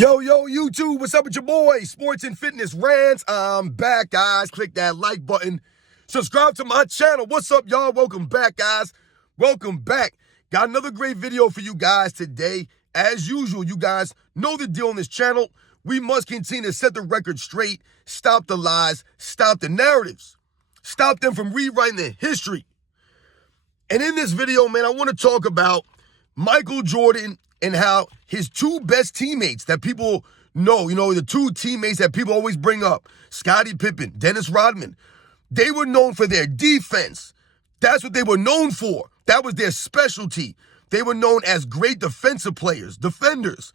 Yo, YouTube, what's up with your boy? Sports and Fitness Rants. I'm back, guys. Click that like button. Subscribe to my channel. What's up, y'all? Welcome back, guys. Welcome back. Got another great video for you guys today. As usual, you guys know the deal on this channel. We must continue to set the record straight, stop the lies, stop the narratives, stop them from rewriting their history. And in this video, man, I want to talk about Michael Jordan and how his two best teammates that people know, the two teammates that people always bring up, Scottie Pippen, Dennis Rodman, they were known for their defense. That's what they were known for. That was their specialty. They were known as great defensive players, defenders.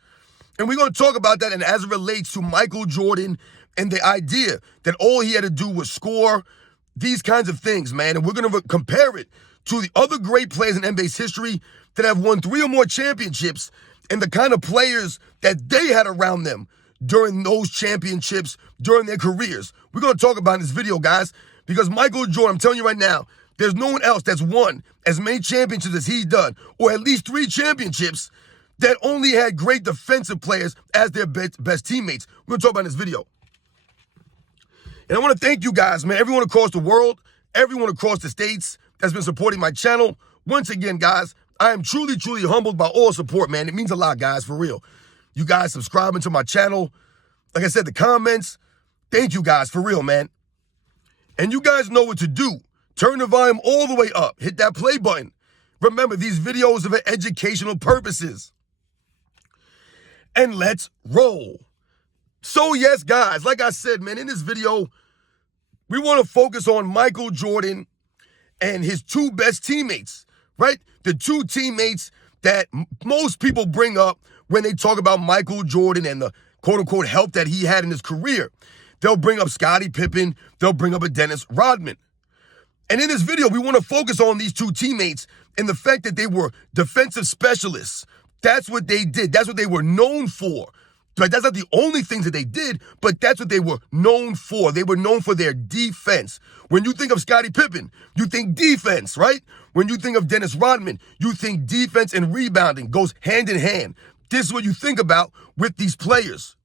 And we're going to talk about that and as it relates to Michael Jordan and the idea that all he had to do was score, these kinds of things, man. And we're going to compare it to the other great players in NBA's history that have won 3 or more championships and the kind of players that they had around them during those championships, during their careers. We're going to talk about in this video, guys, because Michael Jordan, I'm telling you right now, there's no one else that's won as many championships as he's done, or at least 3 championships that only had great defensive players as their best teammates. We're going to talk about in this video. And I want to thank you guys, man, everyone across the world, everyone across the states that's been supporting my channel. Once again, guys, I am truly, truly humbled by all support, man. It means a lot, guys, for real. You guys subscribing to my channel. Like I said, the comments, thank you guys, for real, man. And you guys know what to do. Turn the volume all the way up. Hit that play button. Remember, these videos are for educational purposes. And let's roll. So, yes, guys, like I said, man, in this video, we want to focus on Michael Jordan and his two best teammates, right? The two teammates that most people bring up when they talk about Michael Jordan and the quote-unquote help that he had in his career. They'll bring up Scottie Pippen. They'll bring up a Dennis Rodman. And in this video, we want to focus on these two teammates and the fact that they were defensive specialists. That's what they did. That's what they were known for. But that's not the only things that they did, but that's what they were known for. They were known for their defense. When you think of Scottie Pippen, you think defense, right? When you think of Dennis Rodman, you think defense and rebounding goes hand in hand. This is what you think about with these players.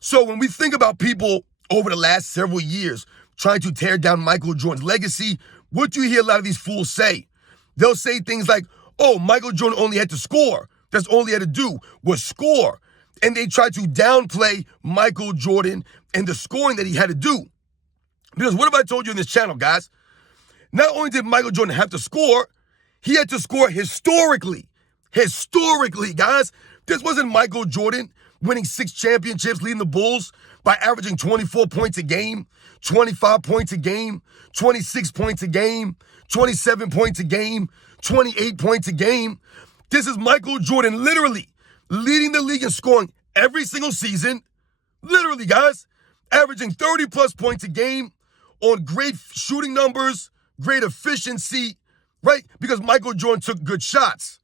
So when we think about people over the last several years trying to tear down Michael Jordan's legacy, what do you hear a lot of these fools say? They'll say things like, oh, Michael Jordan only had to score. That's all he had to do was score. And they try to downplay Michael Jordan and the scoring that he had to do. Because what have I told you in this channel, guys? Not only did Michael Jordan have to score, he had to score historically. Historically, guys. This wasn't Michael Jordan winning 6 championships, leading the Bulls by averaging 24 points a game, 25 points a game, 26 points a game, 27 points a game, 28 points a game. This is Michael Jordan literally leading the league in scoring every single season. Literally, guys, averaging 30-plus points a game on great shooting numbers, great efficiency, right? Because Michael Jordan took good shots.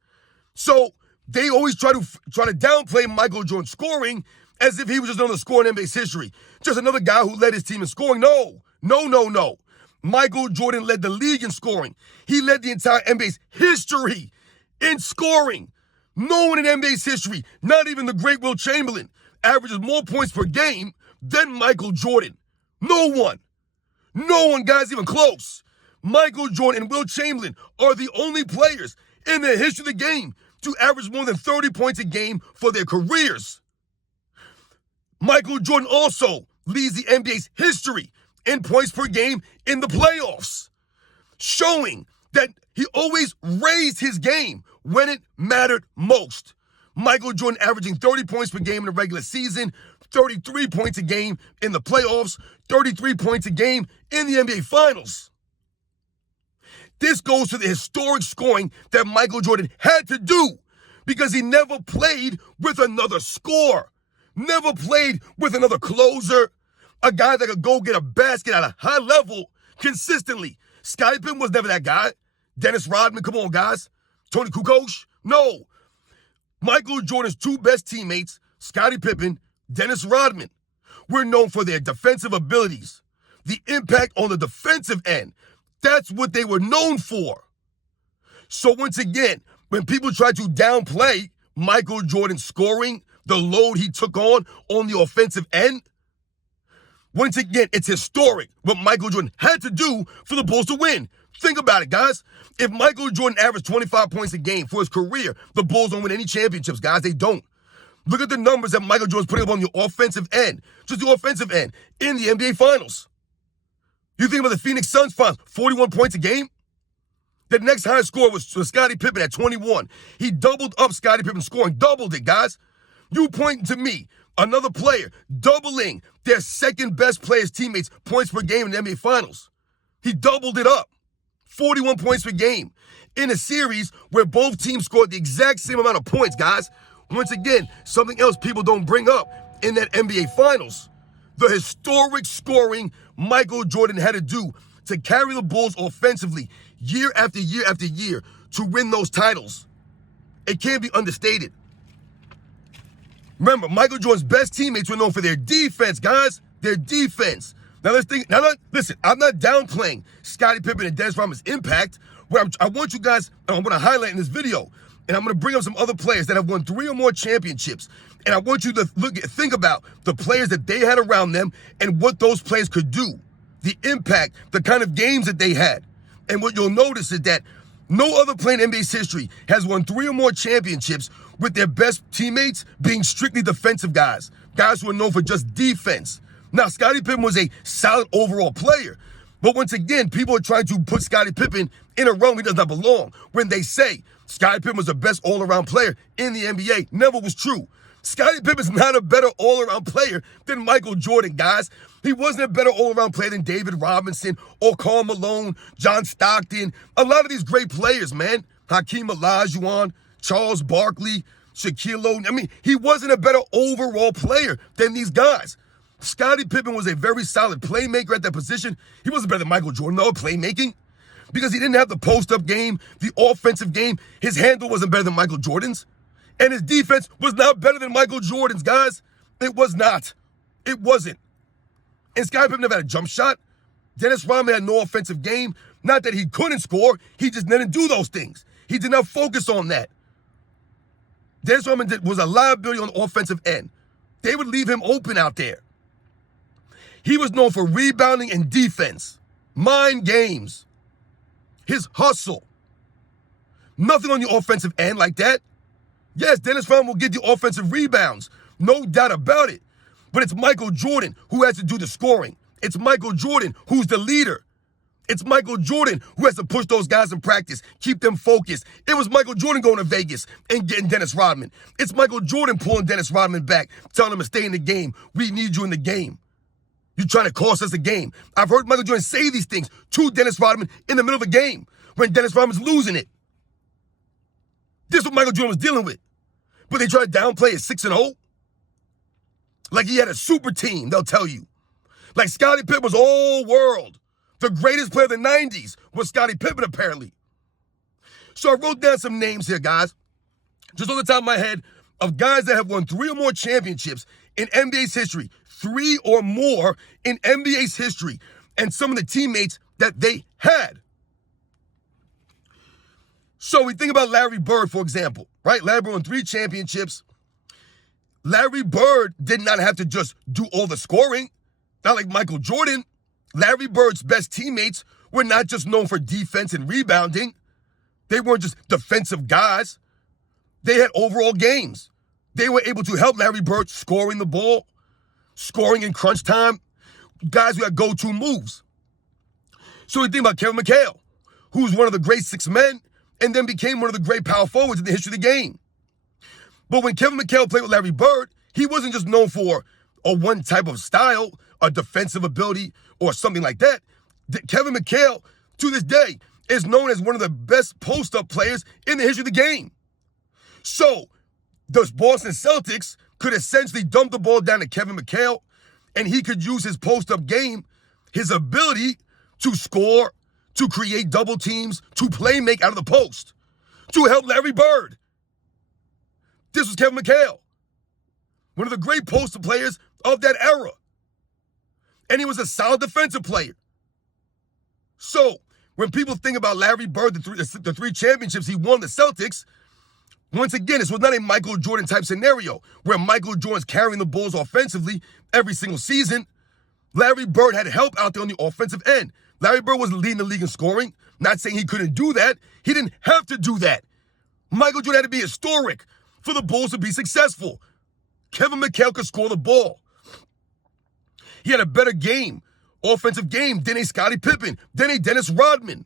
So they always try to downplay Michael Jordan scoring as if he was just another scorer in NBA's history. Just another guy who led his team in scoring. No. Michael Jordan led the league in scoring. He led the entire NBA's history in scoring. No one in NBA's history, not even the great Wilt Chamberlain, averages more points per game than Michael Jordan. No one, guys, even close. Michael Jordan and Wilt Chamberlain are the only players in the history of the game to average more than 30 points a game for their careers. Michael Jordan also leads the NBA's history in points per game in the playoffs, showing that he always raised his game when it mattered most. Michael Jordan averaging 30 points per game in the regular season, 33 points a game in the playoffs, 33 points a game in the NBA Finals. This goes to the historic scoring that Michael Jordan had to do because he never played with another scorer, never played with another closer, a guy that could go get a basket at a high level consistently. Scottie Pippen was never that guy. Dennis Rodman, come on, guys. Tony Kukoc? No. Michael Jordan's two best teammates, Scottie Pippen, Dennis Rodman, were known for their defensive abilities, the impact on the defensive end. That's what they were known for. So once again, when people try to downplay Michael Jordan's scoring, the load he took on the offensive end? Once again, it's historic what Michael Jordan had to do for the Bulls to win. Think about it, guys. If Michael Jordan averaged 25 points a game for his career, the Bulls don't win any championships, guys. They don't. Look at the numbers that Michael Jordan's putting up on the offensive end, just the offensive end, in the NBA Finals. You think about the Phoenix Suns Finals, 41 points a game? The next highest score was Scottie Pippen at 21. He doubled up Scottie Pippen's scoring, doubled it, guys. You pointing to me, another player, doubling their second best player's teammates' points per game in the NBA Finals. He doubled it up, 41 points per game, in a series where both teams scored the exact same amount of points, guys. Once again, something else people don't bring up in that NBA Finals. The historic scoring Michael Jordan had to do to carry the Bulls offensively year after year after year to win those titles. It can't be understated. Remember, Michael Jordan's best teammates were known for their defense, guys. Their defense. Now let's think. Listen, I'm not downplaying Scottie Pippen and Dennis Rodman's impact. Where I want you guys, I'm going to highlight in this video, and I'm going to bring up some other players that have won 3 or more championships. And I want you to think about the players that they had around them and what those players could do, the impact, the kind of games that they had. And what you'll notice is that no other player in NBA's history has won 3 or more championships with their best teammates being strictly defensive guys who are known for just defense. Now, Scottie Pippen was a solid overall player, but once again, people are trying to put Scottie Pippen in a realm he does not belong. When they say Scottie Pippen was the best all-around player in the NBA, never was true. Scottie Pippen's not a better all-around player than Michael Jordan, guys. He wasn't a better all-around player than David Robinson or Karl Malone, John Stockton. A lot of these great players, man. Hakeem Olajuwon, Charles Barkley, Shaquille O'Neal. I mean, he wasn't a better overall player than these guys. Scottie Pippen was a very solid playmaker at that position. He wasn't better than Michael Jordan, though, playmaking. Because he didn't have the post-up game, the offensive game. His handle wasn't better than Michael Jordan's. And his defense was not better than Michael Jordan's, guys. It was not. It wasn't. And Scottie Pippen never had a jump shot. Dennis Rodman had no offensive game. Not that he couldn't score. He just didn't do those things. He did not focus on that. Dennis Rodman was a liability on the offensive end. They would leave him open out there. He was known for rebounding and defense. Mind games. His hustle. Nothing on the offensive end like that. Yes, Dennis Rodman will get the offensive rebounds. No doubt about it. But it's Michael Jordan who has to do the scoring. It's Michael Jordan who's the leader. It's Michael Jordan who has to push those guys in practice, keep them focused. It was Michael Jordan going to Vegas and getting Dennis Rodman. It's Michael Jordan pulling Dennis Rodman back, telling him to stay in the game. We need you in the game. You're trying to cost us a game. I've heard Michael Jordan say these things to Dennis Rodman in the middle of a game when Dennis Rodman's losing it. This is what Michael Jordan was dealing with. But they try to downplay at 6-0. Like he had a super team, they'll tell you. Like Scottie Pippen was all world. The greatest player of the 90s was Scottie Pippen, apparently. So I wrote down some names here, guys, just on the top of my head, of guys that have won 3 or more championships in NBA's history. 3 or more in NBA's history. And some of the teammates that they had. So we think about Larry Bird, for example, right? Larry Bird won 3 championships. Larry Bird did not have to just do all the scoring. Not like Michael Jordan. Larry Bird's best teammates were not just known for defense and rebounding. They weren't just defensive guys. They had overall games. They were able to help Larry Bird scoring the ball, scoring in crunch time, guys who had go-to moves. So we think about Kevin McHale, who was one of the great 6 men and then became one of the great power forwards in the history of the game. But when Kevin McHale played with Larry Bird, he wasn't just known for a one type of style, a defensive ability, or something like that. Kevin McHale, to this day, is known as one of the best post-up players in the history of the game. So, the Boston Celtics could essentially dump the ball down to Kevin McHale, and he could use his post-up game, his ability to score, to create double teams, to play make out of the post, to help Larry Bird. This was Kevin McHale, one of the great poster players of that era. And he was a solid defensive player. So, when people think about Larry Bird, the 3 championships he won the Celtics, Once again, this was not a Michael Jordan type scenario where Michael Jordan's carrying the Bulls offensively every single season. Larry Bird had help out there on the offensive end. Larry Bird was leading the league in scoring. Not saying he couldn't do that. He didn't have to do that. Michael Jordan had to be historic for the Bulls to be successful. Kevin McHale could score the ball. He had a better game, offensive game, than a Scottie Pippen, than a Dennis Rodman.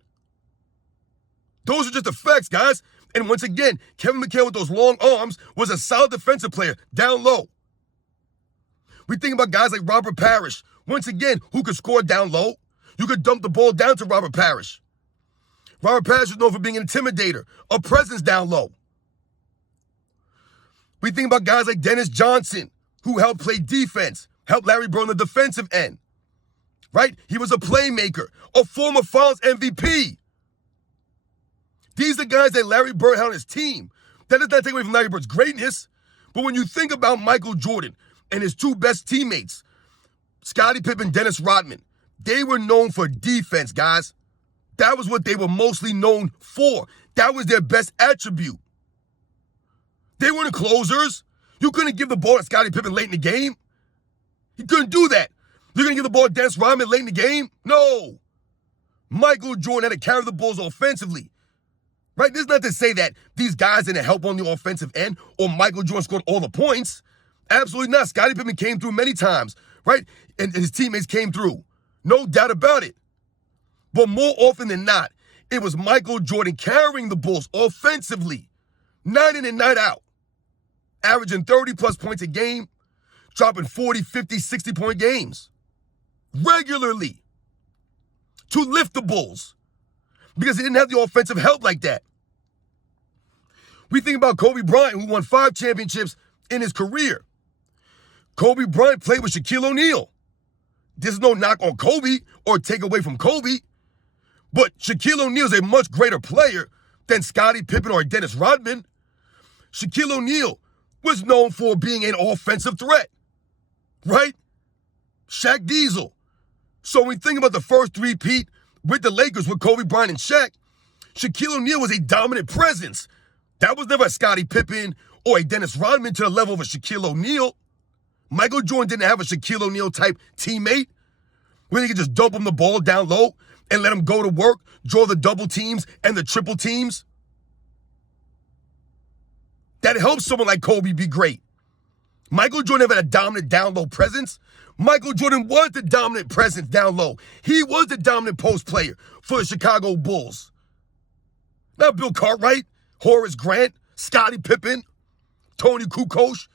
Those are just the facts, guys. And once again, Kevin McHale with those long arms was a solid defensive player down low. We think about guys like Robert Parrish, once again, who could score down low. You could dump the ball down to Robert Parrish. Robert Parrish was known for being an intimidator, a presence down low. We think about guys like Dennis Johnson, who helped play defense, helped Larry Bird on the defensive end. Right? He was a playmaker, a former Finals MVP. These are guys that Larry Bird had on his team. That does not take away from Larry Bird's greatness. But when you think about Michael Jordan and his two best teammates, Scottie Pippen, Dennis Rodman, they were known for defense, guys. That was what they were mostly known for. That was their best attribute. They weren't closers. You couldn't give the ball to Scottie Pippen late in the game. You couldn't do that. You're going to give the ball to Dennis Rodman late in the game? No. Michael Jordan had to carry the Bulls offensively. Right? This is not to say that these guys didn't help on the offensive end or Michael Jordan scored all the points. Absolutely not. Scottie Pippen came through many times, right? And his teammates came through. No doubt about it. But more often than not, it was Michael Jordan carrying the Bulls offensively, night in and night out, averaging 30-plus points a game, dropping 40, 50, 60-point games regularly to lift the Bulls because he didn't have the offensive help like that. We think about Kobe Bryant, who won 5 championships in his career. Kobe Bryant played with Shaquille O'Neal. There's no knock on Kobe or take away from Kobe, but Shaquille O'Neal is a much greater player than Scottie Pippen or Dennis Rodman. Shaquille O'Neal was known for being an offensive threat, right? Shaq Diesel. So when we think about the first three-peat with the Lakers with Kobe Bryant and Shaq, Shaquille O'Neal was a dominant presence. That was never a Scottie Pippen or a Dennis Rodman to the level of a Shaquille O'Neal. Michael Jordan didn't have a Shaquille O'Neal type teammate where he could just dump him the ball down low and let him go to work, draw the double teams and the triple teams. That helps someone like Kobe be great. Michael Jordan never had a dominant down low presence. Michael Jordan was the dominant presence down low. He was the dominant post player for the Chicago Bulls. Not Bill Cartwright, Horace Grant, Scottie Pippen, Tony Kukoc,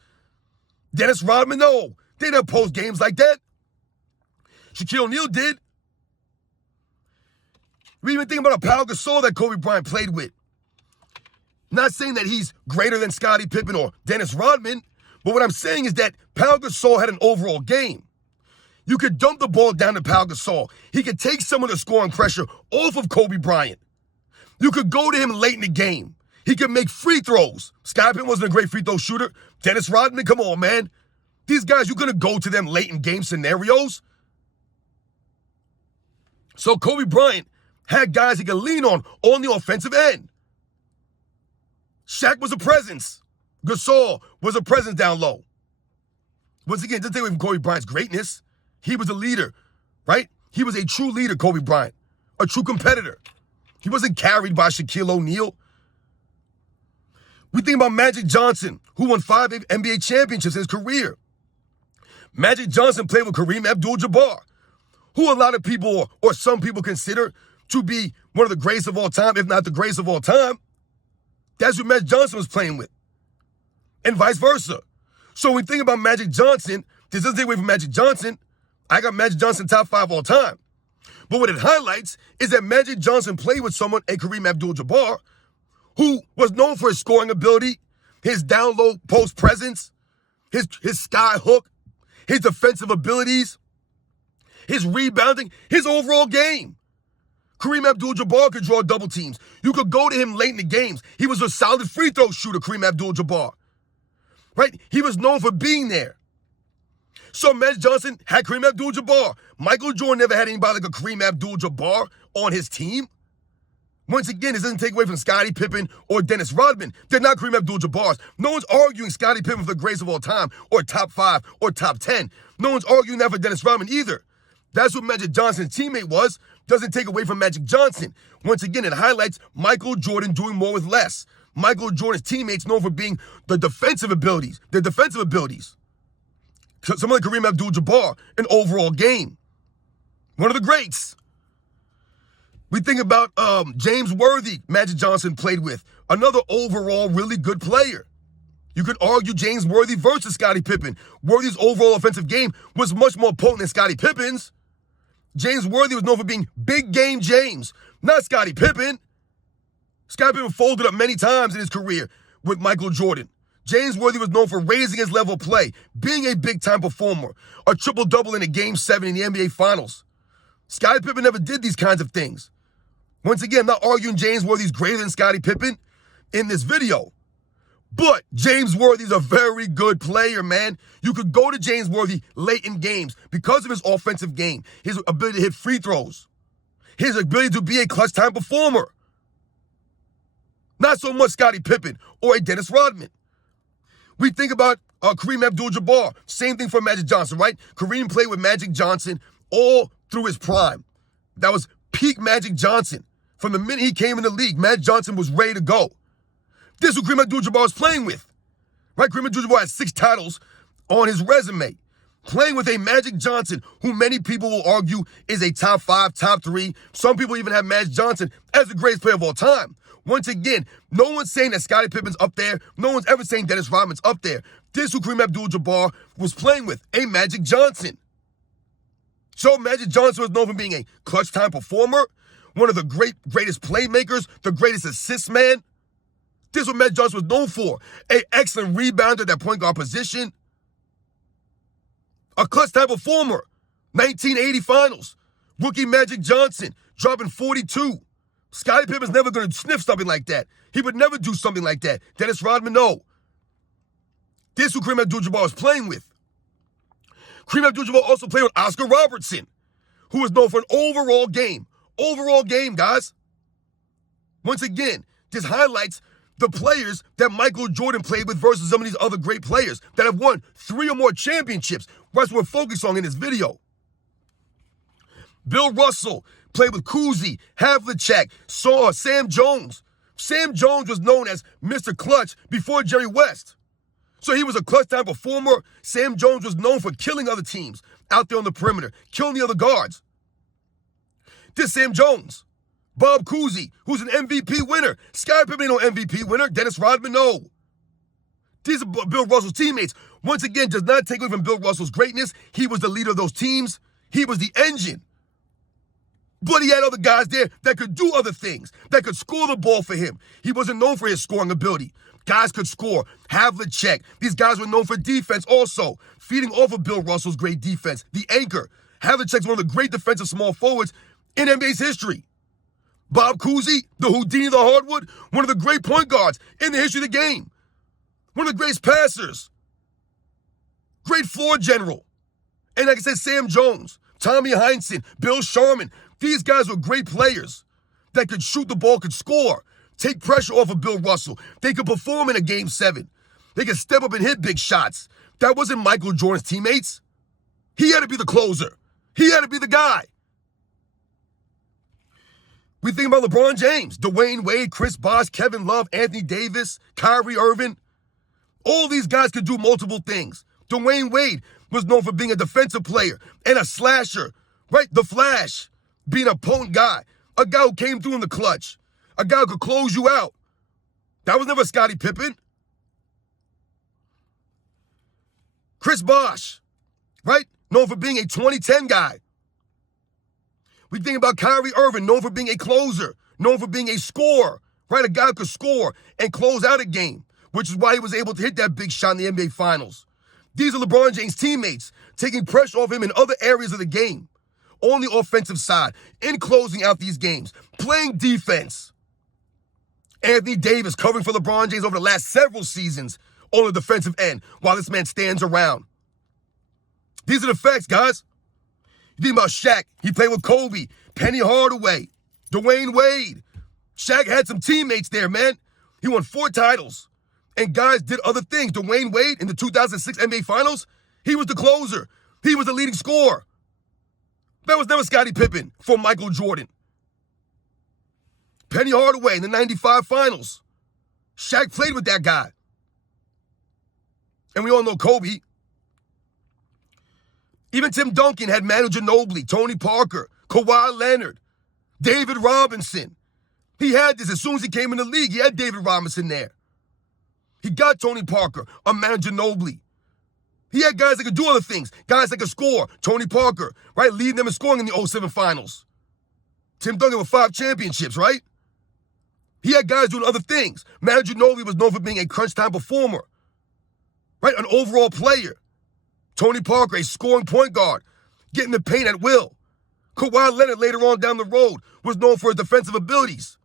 Dennis Rodman. No, they didn't have post games like that. Shaquille O'Neal did. We even think about a Pau Gasol that Kobe Bryant played with. Not saying that he's greater than Scottie Pippen or Dennis Rodman, but what I'm saying is that Pau Gasol had an overall game. You could dump the ball down to Pau Gasol. He could take some of the scoring pressure off of Kobe Bryant. You could go to him late in the game. He could make free throws. Scottie Pippen wasn't a great free throw shooter. Dennis Rodman, come on, man. These guys, you're going to go to them late in game scenarios. So Kobe Bryant had guys he could lean on the offensive end. Shaq was a presence. Gasol was a presence down low. Once again, doesn't take away from Kobe Bryant's greatness. He was a leader, right? He was a true leader, Kobe Bryant, a true competitor. He wasn't carried by Shaquille O'Neal. We think about Magic Johnson, who won 5 NBA championships in his career. Magic Johnson played with Kareem Abdul-Jabbar, who a lot of people or some people consider to be one of the greatest of all time, if not the greatest of all time. That's who Magic Johnson was playing with, and vice versa. So when we think about Magic Johnson, this doesn't take away from Magic Johnson. I got Magic Johnson top 5 all time. But what it highlights is that Magic Johnson played with someone, a Kareem Abdul-Jabbar, who was known for his scoring ability, his down low post presence, his sky hook, his defensive abilities, his rebounding, his overall game. Kareem Abdul-Jabbar could draw double teams. You could go to him late in the games. He was a solid free throw shooter, Kareem Abdul-Jabbar. Right? He was known for being there. So Magic Johnson had Kareem Abdul-Jabbar. Michael Jordan never had anybody like a Kareem Abdul-Jabbar on his team. Once again, this doesn't take away from Scottie Pippen or Dennis Rodman. They're not Kareem Abdul-Jabbar. No one's arguing Scottie Pippen for the greatest of all time, or top 5, or top 10. No one's arguing that for Dennis Rodman either. That's what Magic Johnson's teammate was. Doesn't take away from Magic Johnson. Once again, it highlights Michael Jordan doing more with less. Michael Jordan's teammates known for being their defensive abilities. Someone like Kareem Abdul-Jabbar, an overall game. One of the greats. We think about James Worthy, Magic Johnson played with. Another overall really good player. You could argue James Worthy versus Scottie Pippen. Worthy's overall offensive game was much more potent than Scottie Pippen's. James Worthy was known for being big game James, not Scottie Pippen. Scottie Pippen folded up many times in his career with Michael Jordan. James Worthy was known for raising his level of play, being a big-time performer, a triple-double in a Game 7 in the NBA Finals. Scottie Pippen never did these kinds of things. Once again, I'm not arguing James Worthy's greater than Scottie Pippen in this video. But James Worthy's a very good player, man. You could go to James Worthy late in games because of his offensive game, his ability to hit free throws, his ability to be a clutch time performer. Not so much Scottie Pippen or a Dennis Rodman. We think about Kareem Abdul-Jabbar. Same thing for Magic Johnson, right? Kareem played with Magic Johnson all through his prime. That was peak Magic Johnson. From the minute he came in the league, Magic Johnson was ready to go. This is who Kareem Abdul-Jabbar was playing with. Right? Kareem Abdul-Jabbar has 6 titles on his resume. Playing with a Magic Johnson, who many people will argue is a top 5, top 3. Some people even have Magic Johnson as the greatest player of all time. Once again, no one's saying that Scottie Pippen's up there. No one's ever saying Dennis Rodman's up there. This is who Kareem Abdul-Jabbar was playing with, a Magic Johnson. So Magic Johnson was known for being a clutch time performer, one of the greatest playmakers, the greatest assist man. This is what Magic Johnson was known for. An excellent rebounder at that point guard position. A clutch time performer. 1980 Finals. Rookie Magic Johnson dropping 42. Scottie Pippen's never going to sniff something like that. He would never do something like that. Dennis Rodman, no. This is who Kareem Abdul-Jabbar was playing with. Kareem Abdul-Jabbar also played with Oscar Robertson, who was known for an overall game. Overall game, guys. Once again, this highlights the players that Michael Jordan played with versus some of these other great players that have won 3 or more championships. That's what we're focused on in this video. Bill Russell played with Cousy, Havlicek, Sam Jones. Sam Jones was known as Mr. Clutch before Jerry West. So he was a clutch time performer. Sam Jones was known for killing other teams out there on the perimeter, killing the other guards. This Sam Jones. Bob Cousy, who's an MVP winner. Scottie Pippen ain't no MVP winner. Dennis Rodman, no. These are Bill Russell's teammates. Once again, does not take away from Bill Russell's greatness. He was the leader of those teams. He was the engine. But he had other guys there that could do other things, that could score the ball for him. He wasn't known for his scoring ability. Guys could score. Havlicek. These guys were known for defense also, feeding off of Bill Russell's great defense. The anchor. Havlicek's one of the great defensive small forwards in NBA's history. Bob Cousy, the Houdini of the hardwood, one of the great point guards in the history of the game. One of the greatest passers. Great floor general. And like I said, Sam Jones, Tommy Heinsohn, Bill Sharman. These guys were great players that could shoot the ball, could score, take pressure off of Bill Russell. They could perform in a Game 7. They could step up and hit big shots. That wasn't Michael Jordan's teammates. He had to be the closer. He had to be the guy. We think about LeBron James, Dwayne Wade, Chris Bosh, Kevin Love, Anthony Davis, Kyrie Irving. All these guys could do multiple things. Dwayne Wade was known for being a defensive player and a slasher, right? The Flash, being a potent guy, a guy who came through in the clutch, a guy who could close you out. That was never Scottie Pippen. Chris Bosh, right? Known for being a 2010 guy. We think about Kyrie Irving, known for being a closer, known for being a scorer, right? A guy who could score and close out a game, which is why he was able to hit that big shot in the NBA Finals. These are LeBron James' teammates, taking pressure off him in other areas of the game, on the offensive side, in closing out these games, playing defense. Anthony Davis covering for LeBron James over the last several seasons on the defensive end while this man stands around. These are the facts, guys. You think about Shaq, he played with Kobe, Penny Hardaway, Dwayne Wade, Shaq had some teammates there, man. He won 4 titles. And guys did other things. Dwayne Wade in the 2006 NBA Finals, he was the closer. He was the leading scorer. That was never Scottie Pippen for Michael Jordan. Penny Hardaway in the 95 Finals. Shaq played with that guy. And we all know Kobe. Even Tim Duncan had Manu Ginobili, Tony Parker, Kawhi Leonard, David Robinson. He had this as soon as he came in the league. He had David Robinson there. He got Tony Parker, a Manu Ginobili. He had guys that could do other things. Guys that could score. Tony Parker, right? Leading them in scoring in the 07 Finals. Tim Duncan with 5 championships, right? He had guys doing other things. Manu Ginobili was known for being a crunch time performer, right? An overall player. Tony Parker, a scoring point guard, getting the paint at will. Kawhi Leonard later on down the road was known for his defensive abilities.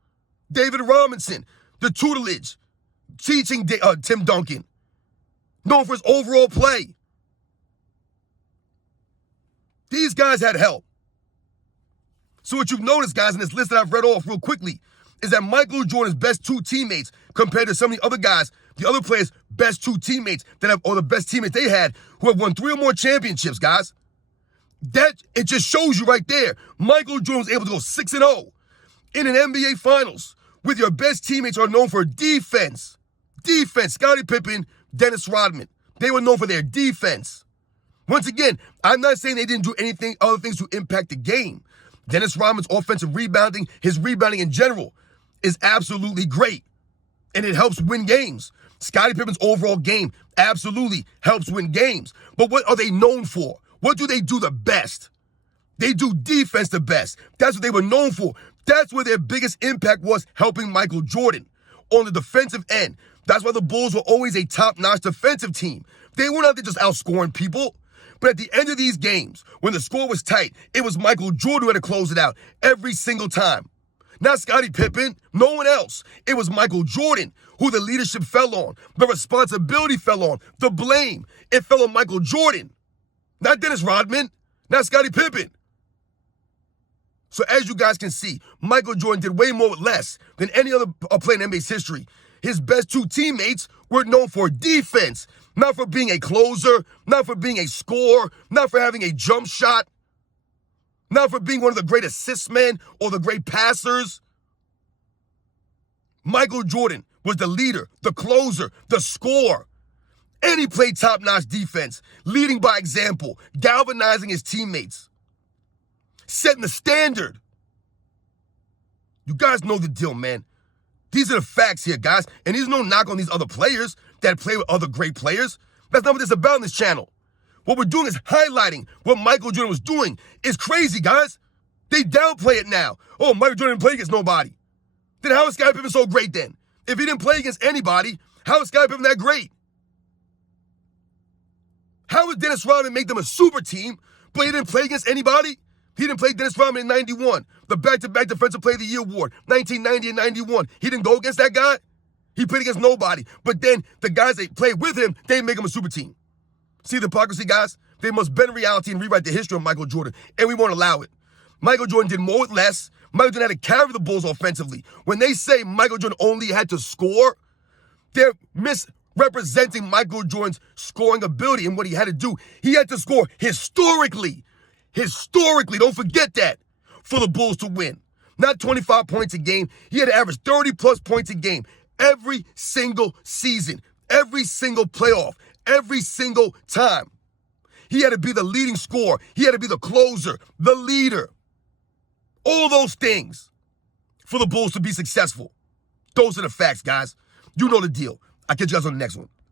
David Robinson, the tutelage, teaching Tim Duncan, known for his overall play. These guys had help. So what you've noticed, guys, in this list that I've read off real quickly, is that Michael Jordan's best 2 teammates compared to some of the other guys, the other players' best 2 teammates that have, or the best teammates they had, who have won 3 or more championships, guys. That, it just shows you right there. Michael Jordan was able to go 6-0 in an NBA Finals with your best teammates who are known for defense. Defense, Scottie Pippen, Dennis Rodman. They were known for their defense. Once again, I'm not saying they didn't do anything, other things to impact the game. Dennis Rodman's offensive rebounding, his rebounding in general, is absolutely great. And it helps win games. Scottie Pippen's overall game absolutely helps win games. But what are they known for? What do they do the best? They do defense the best. That's what they were known for. That's where their biggest impact was, helping Michael Jordan on the defensive end. That's why the Bulls were always a top-notch defensive team. They weren't out there just outscoring people. But at the end of these games, when the score was tight, it was Michael Jordan who had to close it out every single time. Not Scottie Pippen, no one else. It was Michael Jordan who the leadership fell on, the responsibility fell on, the blame. It fell on Michael Jordan, not Dennis Rodman, not Scottie Pippen. So as you guys can see, Michael Jordan did way more with less than any other player in NBA's history. His best 2 teammates were known for defense, not for being a closer, not for being a scorer, not for having a jump shot, not for being one of the great assist men or the great passers. Michael Jordan was the leader, the closer, the scorer. And he played top-notch defense, leading by example, galvanizing his teammates, setting the standard. You guys know the deal, man. These are the facts here, guys. And there's no knock on these other players that play with other great players. That's not what this is about on this channel. What we're doing is highlighting what Michael Jordan was doing. It's crazy, guys. They downplay it now. Oh, Michael Jordan didn't play against nobody. Then how is Scottie Pippen so great then? If he didn't play against anybody, how is Scottie Pippen that great? How would Dennis Rodman make them a super team, but he didn't play against anybody? He didn't play Dennis Rodman in 91, the back-to-back Defensive Player of the Year award, 1990 and 91. He didn't go against that guy? He played against nobody. But then the guys that played with him, they make him a super team. See the hypocrisy, guys? They must bend reality and rewrite the history of Michael Jordan, and we won't allow it. Michael Jordan did more with less. Michael Jordan had to carry the Bulls offensively. When they say Michael Jordan only had to score, they're misrepresenting Michael Jordan's scoring ability and what he had to do. He had to score historically. Historically, don't forget that, for the Bulls to win. Not 25 points a game. He had to average 30-plus points a game every single season, every single playoff, every single time. He had to be the leading scorer. He had to be the closer, the leader. All those things for the Bulls to be successful. Those are the facts, guys. You know the deal. I'll catch you guys on the next one.